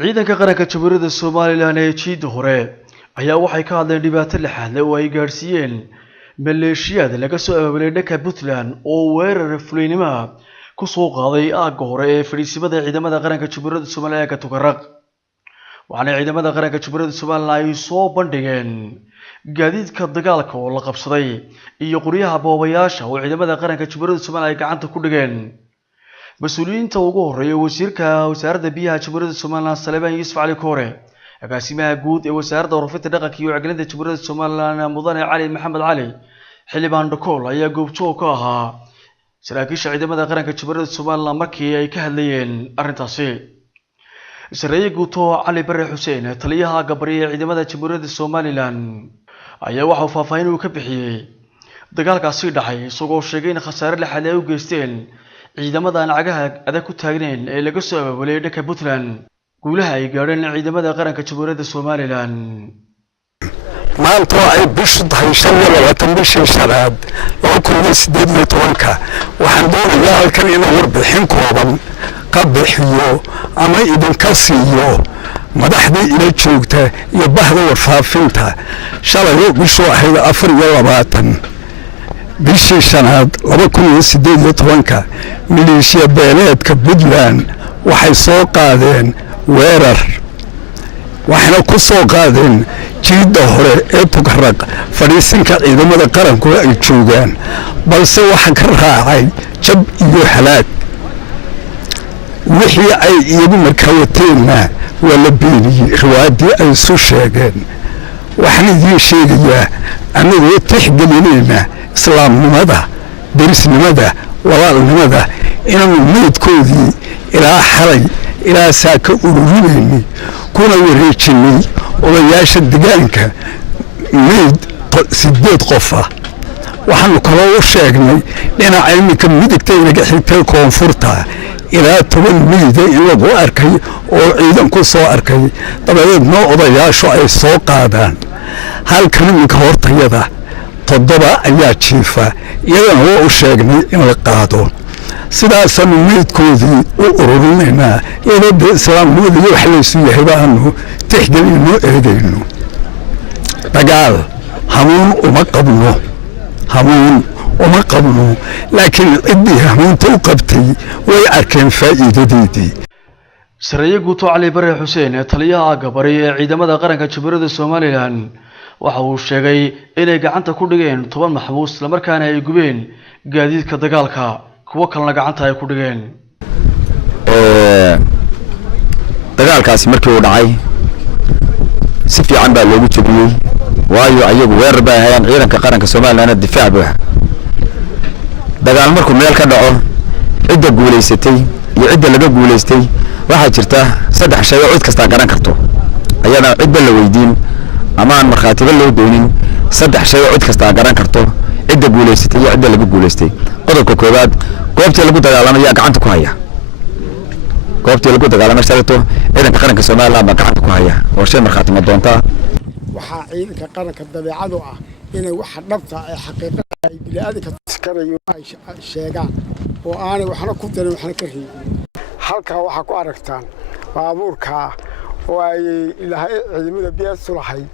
ciidanka qaranka Jamhuuriyadda Soomaaliland ee jiida hore ayaa waxay ka hadleen dhibaato lixaad oo ay gaarsiiyeen maleeshiyada laga soo abaabulay dhanka Puntland oo weerar fulinimo ku soo qaaday aagga hore ee fariisimada ciidamada qaranka Jamhuuriyadda Soomaaliland ee Tukaraq. waxaana ciidamada qaranka Jamhuuriyadda Soomaaliland ay soo bandhigeen gaadiidka dagaalka oo la qabsaday iyo qoryaha boobayaasha oo ciidamada qaranka Jamhuuriyadda Soomaaliland ay gacanta ku dhigeen. مسؤولينta ugu horeeyay wasiirka wasaaradda biyaha Jamhuuriyadda Soomaaliland Salebaan Yuusuf Cali Koore, agaasimaha guud ee wasaaradda warfaafinta dhaqanka iyo wacyigelinta Jamhuuriyadda Soomaaliland Mudane Cali Maxamed Cali xildhibaan Dhakool ayaa goobjoog ka ahaa saraakiisha ciidamada qaranka Jamhuuriyadda Soomaaliland markii ay ka hadlayeen arrintaasi. Saraakiil guuto Cali Bare Xuseen taliyaha gabriye ciidamada Jamhuuriyadda Soomaaliland ayaa waxa uu faahfaahin ka bixiyay dagaalkaasi dhacay isagoo sheegay in khasaare lixaad ay u geysteen ciidamada cagaha adag ku taagneen ee laga soo abaabulay dhanka Puntland guulaha ay gaareen ciidamada qaranka Jamhuuriyadda Soomaaliland. maanta ay bishu tahay 25 bishii shanaad 2018 waxaan doonayaa halkan inaan warbixin kooban ka bixiyo ama idinka siiyo madaxdii ila joogta iyo bahda warfaafinta shalay bishu ahayd 24 bishii shanaad 2018 maleeshiya beeleedka Puntland waxay soo qaadeen weerar waxayna ku soo qaadeen jiida hore ee Tukaraq fariisinka ciidamada qaranku ay joogaan balse waxa ka raacay jab iyo halaag wixii ay iyagu markaa wateenna waa la beeniyay riwaayadii ay soo sheegeen. waxaan idin sheegayaa anagoo tixgelinayna islaamnimada derisnimada walaalnimada inaan meydkoodii ilaa xalay ilaa saaka ururinayni kuna wareejinay odayaasha deegaanka meyd 8 qof ah. waxaanu kaloo u sheegnay dhinaca iminka midigta inaga xigtay koonfurta ilaa 10 meyd in lagu arkay oo ciidan ku soo arkay dabadeedna odayaashu ay soo qaadaan halkan iminka hortayada 7 ayaa jiifa iyadana waa u sheegnay in la qaado sidaasanu meydkoodii u ururinaynaa iyadoo islaamnimada iyo wax laysu yahay baanu tixgelino eegayno. dagaal hamuun uma qabno laakiin ciddii hamuunta u qabtay way arkeen faa'iidadeedii. saraakiil guuto Cali Bare Xuseen taliyaha gabriye ee ciidamada qaranka Jamhuuriyadda Soomaaliland waxa uu sheegay inay gacanta ku dhigeen 10 maxbuus isla markaana ay gubeen gaadiidka dagaalka kuwa kalena gacanta ay ku dhigeen. dagaalkaasi markii uu dhacay si fiican baa loogu jabiyay waayo ayagu weerar baa hayaan ciidanka qaranka Soomaaliland difaac baa dagaal markuu meel ka dhaco cidda guuleysatay iyo cidda laga guuleystay waxa jirta 3 shay oo cid kasta garan karto ayana cidda la weydiin ama aan marxaatiga loo doonin 3 shay oo cid kasta garan karto cidda guuleysatay iyo cidda laga guuleystay. qodobka koobaad goobtii lagu dagaalamay gacanta ku haya goobtii lagu dagaalamay shalato ciidanka qaranka Soomaaliland baa gacanta ku haya oo shay marxaati ma doonta waxa ciidanka qaranka dabeecadu ah inay wax dhabta ay xaqiiqada ay bilaadanka iskarayo ay sheegaan oo aanay waxna ku darin waxna ka reebin. halka waxa ku aragtaan baabuurka oo ay ilaahay ciidamada biyaas lahayd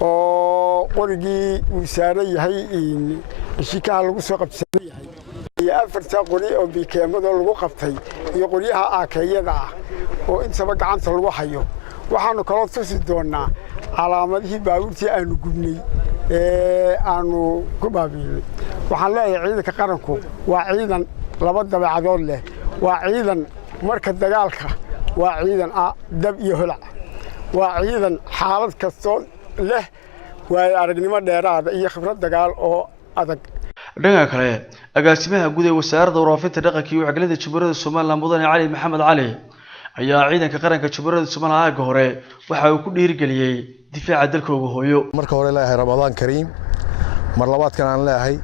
oo qorigii uu saaran yahay in shikaha lagu soo qabsan yahay iyo 4 qori oo bikeemada lagu qabtay iyo qoryaha aakayada ah oo intaba gacanta lagu hayo. waxaanu kala tusi doonaa calaamadihii baabuurtii aanu gubnay aanu ku baabiinay. waxaan leeyahay ciidanka qaranku waa ciidan laba dabeecadood leh. waa ciidan marka dagaalka waa ciidan dab iyo holac waa ciidan xaalad kastoo leh waa aragnimo dheeraad iyo khibrad dagaal oo adag. dhanka kale agaasimaha guud ee wasaaradda warfaafinta dhaqanka iyo wacyigelinta Jamhuuriyadda Soomaaliland Mudane Cali Maxamed Cali ayaa ciidanka qaranka Jamhuuriyadda Soomaaliland aagga hore waxa uu ku dhiirigeliyay difaaca dalkooda hooyo. marka hore leeyahay Ramadaan Kariim mar labaadkan aan leeyahay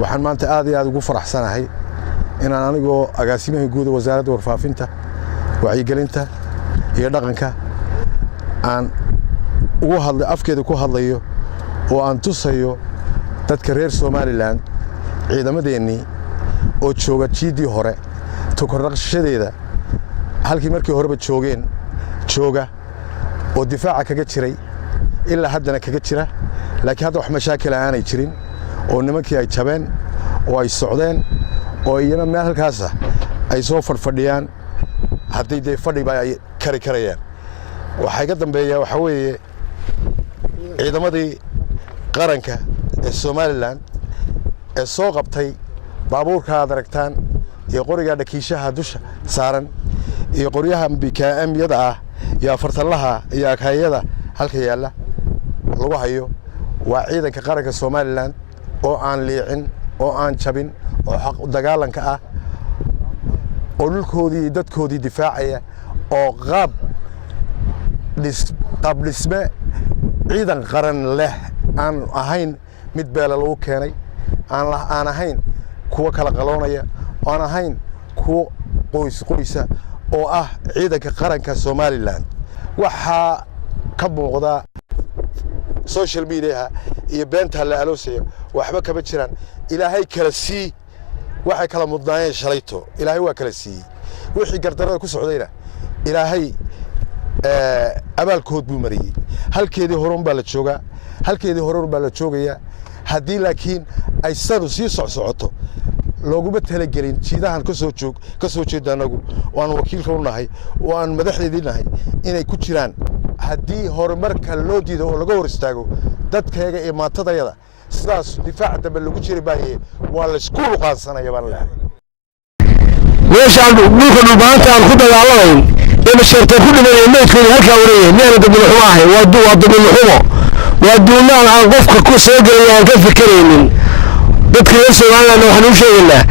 waxaan maanta aad iyo aad ugu faraxsanahay inaan anigoo agaasimaha guud ee wasaaradda warfaafinta wacyigelinta iyo dhaqanka aan ugu hadlay afkeeda ku hadlayo oo aan tusayo dadka reer Soomaaliland ciidamadeennii oo jooga jiidii hore Tukaraq shadeeda halkii markii horeba joogeen jooga oo difaaca kaga jiray ilaa haddana kaga jira laakiin hadda wax mashaakil aanay jirin oo nimankii ay jabeen oo ay socdeen oo iyana meel halkaas ay soo fadhiyaan haddii dee fadhiba ay kari karayaan waxay ka dambeeyaa waxa weeye ciidamadii qaranka ee Somaliland ee soo qabtay baabuurka aad aragtaan iyo qoriga dhakiishaha dusha saaran iyo qoryaha BKM-yada ah iyo afartalaha iyo akayada halka yaala lagu hayo waa ciidanka qaranka Somaliland oo aan liicin oo aan jabin oo xaq u dagaalanka ah oo dhulkoodii dadkoodii difaacaya oo qaab dhisme ciidan qaran leh aan ahayn mid beela lagu keenay aan ahayn kuwa kala qaloonaya aan ahayn kuwa qoysa oo ah ciidanka qaranka Somaliland waxa ka muuqda social media iyo beenta la aloosiyo waxba kaba jiraan ilaahay kala sii waxay kala mudnaayeen shalayto ilaahay waa kala sii wixii gardarada ku socdayna ilaahay abaalkood buu mariyay halkeedii horun baa la joogaa halkeedii horun baa la joogaya haddii laakiin ay sanu sii socoto looguma talagelin jiidahan ka soo jeedanagu waan wakiilka u nahay oo aan madaxdeedii nahay inay ku jiraan haddii horumarka loo diido oo laga hor istaago dadkayga iyo maantadayada sidaas difaac dambe lagu jiri baayay waa la isku luqaansanaya baan leeyahay meeshaan dhulka dhulbaanta aan ku dagaalamayn ee mashaarta ku dhimanay meydkooda halkaa wareeyay meel dambal xumo ahay waa dambal xumo waa duulaan aan qofka ku soo galay aan ka fikiraynin dadka reer Soomaaliland waxaan u sheegaynaa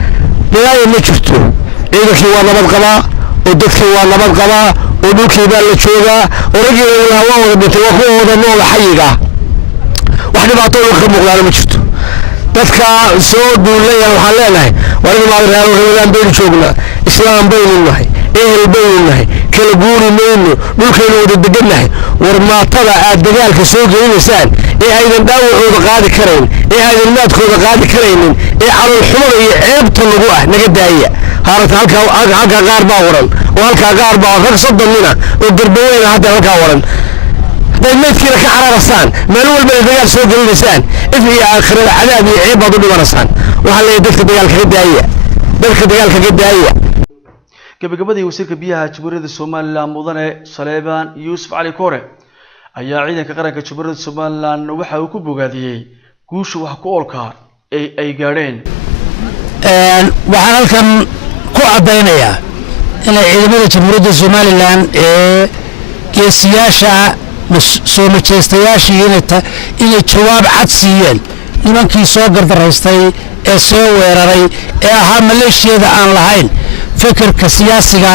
ilaahay ma jirto ciidankii waa nabad qabaa oo dadkii waa nabad qabaa oo dhulkii baa la joogaa oo ragii waa wada dhintay waa kuwa wada nool xayiga wax dhibaato oo ka muuqdaan ma jirto dadka soo duulaya waxaan leenahay waliba ma reeraan baynu joognaa islaam baynu nahay ehel baynu nahay kala guuri mayno dhulkeenu wada degannahay war maatada aad dagaalka soo gelinaysaan ee aydan dhaawacooda qaadi karayn ee aydan maadkooda qaadi karaynin ee calool xumada iyo ceebta lagu ah naga daaya haarta halka qaar baa waran oo halka qaar baa rag 30 nina oo garbaweyna hadda halka waran meydkiina ka cararasaan meel walba dagaal soo gelinaysaan ifii aakhirada cadaab iyo ceeb baad u dhimanasaan waxaa leeyahay dadka dagaalka ka daaya gabagabadii wasiirka biyaha Jamhuuriyadda Soomaaliland mudane Saleebaan Yuusuf Cali Koore ayaa ciidanka qaranka Jamhuuriyadda Soomaaliland waxa uu ku bogaadiyay guusha wax ku oolka ay gaadheen waxaan halkan ku cadaynayaa in ciidamada Jamhuuriyadda Soomaaliland ee geesiyaasha soo majeystayaashii inay jawaab cad siiyeen nimankii soo gardaraystay ee soo weeraray ee ahaa maleeshiyada aan lahayn fikirka siyaasiga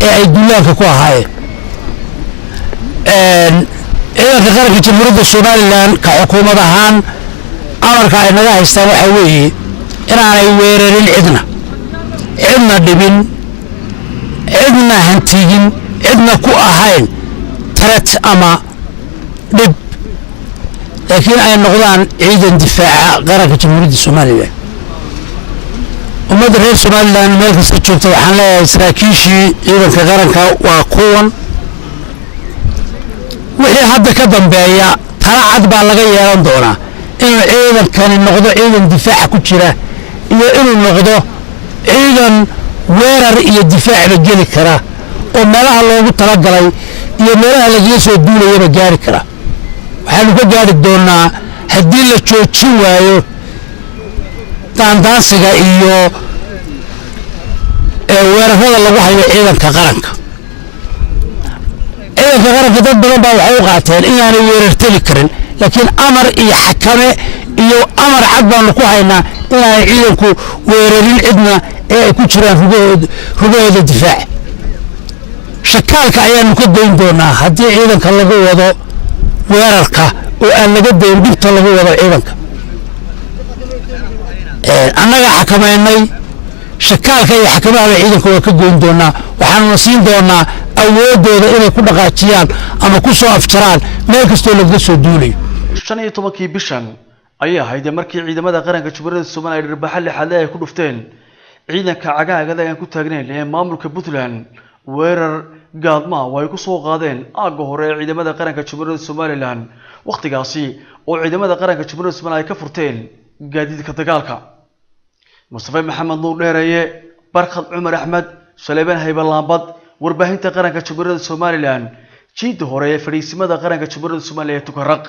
ee ay duulaanka ku ahaayeen ciidanka qaranka Jamhuuriyadda Soomaaliland ka xukuumad ahaan amarka ay naga haystaan waxa weeye inaanay weerarin cidna dhibin cidna hantigin cidna ku ahayn threat ama dhib laakiin ay noqdaan ciidan difaaca qaranka Jamhuuriyadda Soomaaliland ummadda reer Soomaaliland meel kasta joogta waxaan leeyahay saraakiishii ciidanka qaranka waa kuwan wixii hadda ka dambeeya tala cad baa laga yeelan doonaa inuu ciidankani noqdo ciidan difaaca ku jira iyo inuu noqdo ciidan weerar iyo difaacba geli kara oo meelaha loogu talagalay iyo meelaha laga soo duulayaba gaari kara waxaanu ka gaari doonaa haddii la joojin waayo daandaansiga iyo weerarada lagu hayo ciidanka qaranka dad badan baa waxay u qaateen inaanay weerartali karin laakiin amar iyo xakame iyo amar cad baanu ku haynaa inaanay ciidanku weerarin cidna ee ay ku jiraan rugahooda difaac shakaalka ayaanu ka dayn doonaa haddii ciidanka lagu wado weerarka oo aan laga dayn dhibta lagu wado ciidanka annaga xakameynay shakaalka iyo xakamaha ciidanka waa ka goyn doonaa waxaanu siin doonaa awoodooda inay ku dhaqaajiyaan ama ku soo afjaraan meel kastoo laga soo duulayo 15 bishan ayaa ahayd markii ciidamada qaranka Jamhuuriyadda Soomaaliya ay dharbaaxa lixaad ay ku dhufteen ciidanka cagaagada aan ku taagnayn ee maamulka Puntland weerar gaadma oo ay ku soo qaadeen aagga hore ee ciidamada qaranka Jamhuuriyadda Somaliland waqtigaasi oo ciidamada qaranka Jamhuuriyadda Somaliland ay ka furteen gaadiidka dagaalka Mustafa Maxamed Nuur Dheeraye Barkad Cumar Axmed Saleeban Haybalaambad warbaahinta qaranka Jamhuuriyadda Somaliland jiid hore ee fariisimada qaranka Jamhuuriyadda Somaliland ee Tukaraq